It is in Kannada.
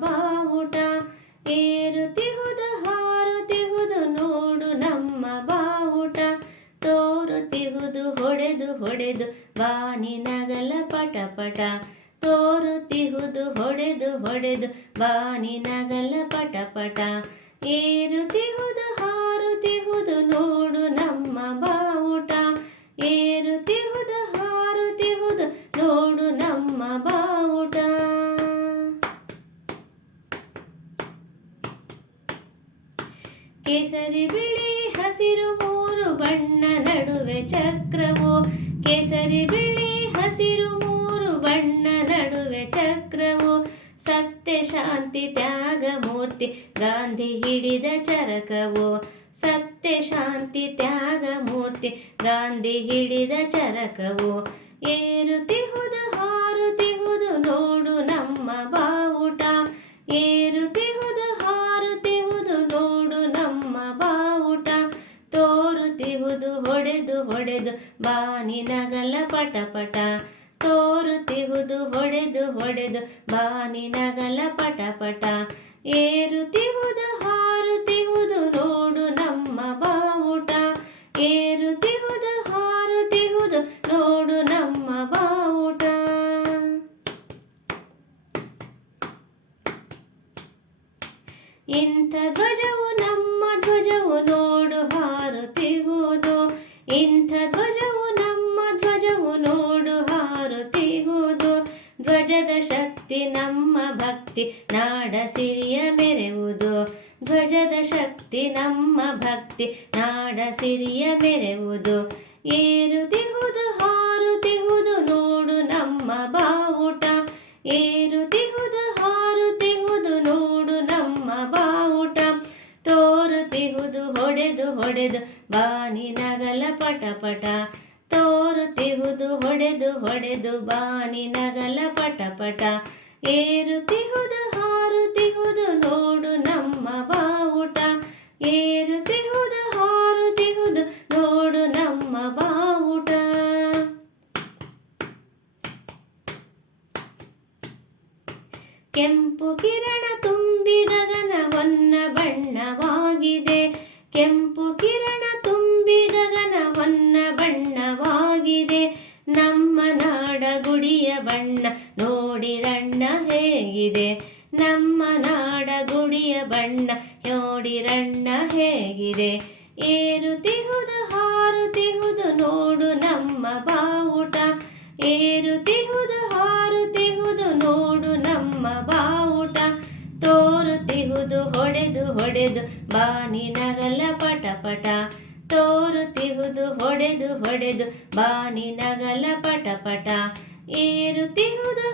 ಬಾವುಟ. ಏರುತಿಹುದ ಹಾರುತಿಹುದು ನೋಡು ನಮ್ಮ ಬಾವುಟ. ತೋರುತಿಹುದು ಹೊಡೆದು ಹೊಡೆದು ಬಾನಿನಗಲ ಪಟ ಪಟ. ತೋರುತಿಹುದು ಹೊಡೆದು ಹೊಡೆದು ಬಾನಿನಗಲ ಪಟ ಪಟ. ಏರುತಿಹುದು ಹಾರುತಿಹುದು ನೋಡು ಕೇಸರಿ ಬಿಳಿ ಹಸಿರು ಮೂರು ಬಣ್ಣ ನಡುವೆ ಚಕ್ರವು? ಕೇಸರಿ ಬಿಳಿ ಹಸಿರು ಮೂರು ಬಣ್ಣ ನಡುವೆ ಚಕ್ರವು? ಸತ್ಯ, ಶಾಂತಿ, ತ್ಯಾಗ, ಮೂರ್ತಿ, ಗಾಂಧಿ ಹಿಡಿದ ಚರಕವು? ಸತ್ಯ, ಶಾಂತಿ, ತ್ಯಾಗ, ಮೂರ್ತಿ, ಗಾಂಧಿ ಹಿಡಿದ ಚರಕವು? ಏರುತಿಹುದು ಹಾರುತಿಹುದು ನೋಡು ಹೊಡೆದು ಬಾ ಬಾನಿ ನಗಲ ಪಟ ಪಟ. ತೋರುತ್ತಿಹುದು ಹೊಡೆದು ಹೊಡೆದು ಬಾನಿ ನಗಲ ಪಟ ಪಟ. ಏರುತ್ತಿಹುದು ಹಾರುತ್ತಿಹುದು ನೋಡು ನಮ್ಮ ಬಾವುಟ. ಏರುತ್ತಿಹುದು ಹಾರುತ್ತಿಹುದು ನೋಡು ನಮ್ಮ ಬಾವುಟ. ಇಂಥ ಧ್ವಜವು ನಮ್ಮ ಧ್ವಜವು, ನೋಡು ಇಂಥ ಧ್ವಜವು ನಮ್ಮ ಧ್ವಜವು ನೋಡು ಹಾರುತ್ತಿರುವುದು. ಧ್ವಜದ ಶಕ್ತಿ ನಮ್ಮ ಭಕ್ತಿ, ನಾಡ ಸಿರಿಯ ಮೆರೆವುದು. ಧ್ವಜದ ಶಕ್ತಿ ನಮ್ಮ ಭಕ್ತಿ, ನಾಡ ಸಿರಿಯ ಮೆರೆವುದು. ಏರುತ್ತಿಹುದು ಹಾರುತಿಹುದು ನೋಡು ನಮ್ಮ ಬಾವುಟ. ಏರುತ್ತಿಹುದು ತೋರುತ್ತಿಹುದು ಹೊಡೆದು ಹೊಡೆದು ಬಾನಿ ನಗಲ ಪಟ. ಪಟ ತೋರುತ್ತಿಹುದು ಹೊಡೆದು ಹೊಡೆದು ಬಾನಿ ನಗಲ ಪಟ. ಪಟ ಏರುತ್ತಿಹುದು ಹಾರುತ್ತಿಹುದು ನೋಡು ನಮ್ಮ ಬಾವುಟ. ಏರುತ್ತಿಹುದು ಹಾರುತ್ತಿಹುದು ನೋಡು ನಮ್ಮ ಬಾವುಟ. ಕೆಂಪು ಕಿರಣ ತುಂಬಿ ಬಣ್ಣ ನೋಡಿರಣ್ಣ ಹೇಗಿದೆ. ನಮ್ಮ ನಾಡ ಗುಡಿಯ ಬಣ್ಣ ನೋಡಿರಣ್ಣ ಹೇಗಿದೆ. ಏರುತ್ತಿಹುದು ಹಾರುತಿಹುದು, ನೋಡು ನಮ್ಮ ಬಾವುಟ. ಏರುತ್ತಿಹುದು ಹಾರುತಿಹುದು, ನೋಡು ನಮ್ಮ ಬಾವುಟ. ತೋರುತ್ತಿಹುದು ಹೊಡೆದು ಹೊಡೆದು, ಬಾನಿ ನಗಲ ಪಟ ಪಟ. ತೋರುತ್ತಿಹುದು ಹೊಡೆದು ಹೊಡೆದು, ಬಾನಿ ನಗಲ ಪಟ. ಏರುತ್ತಿಹುದು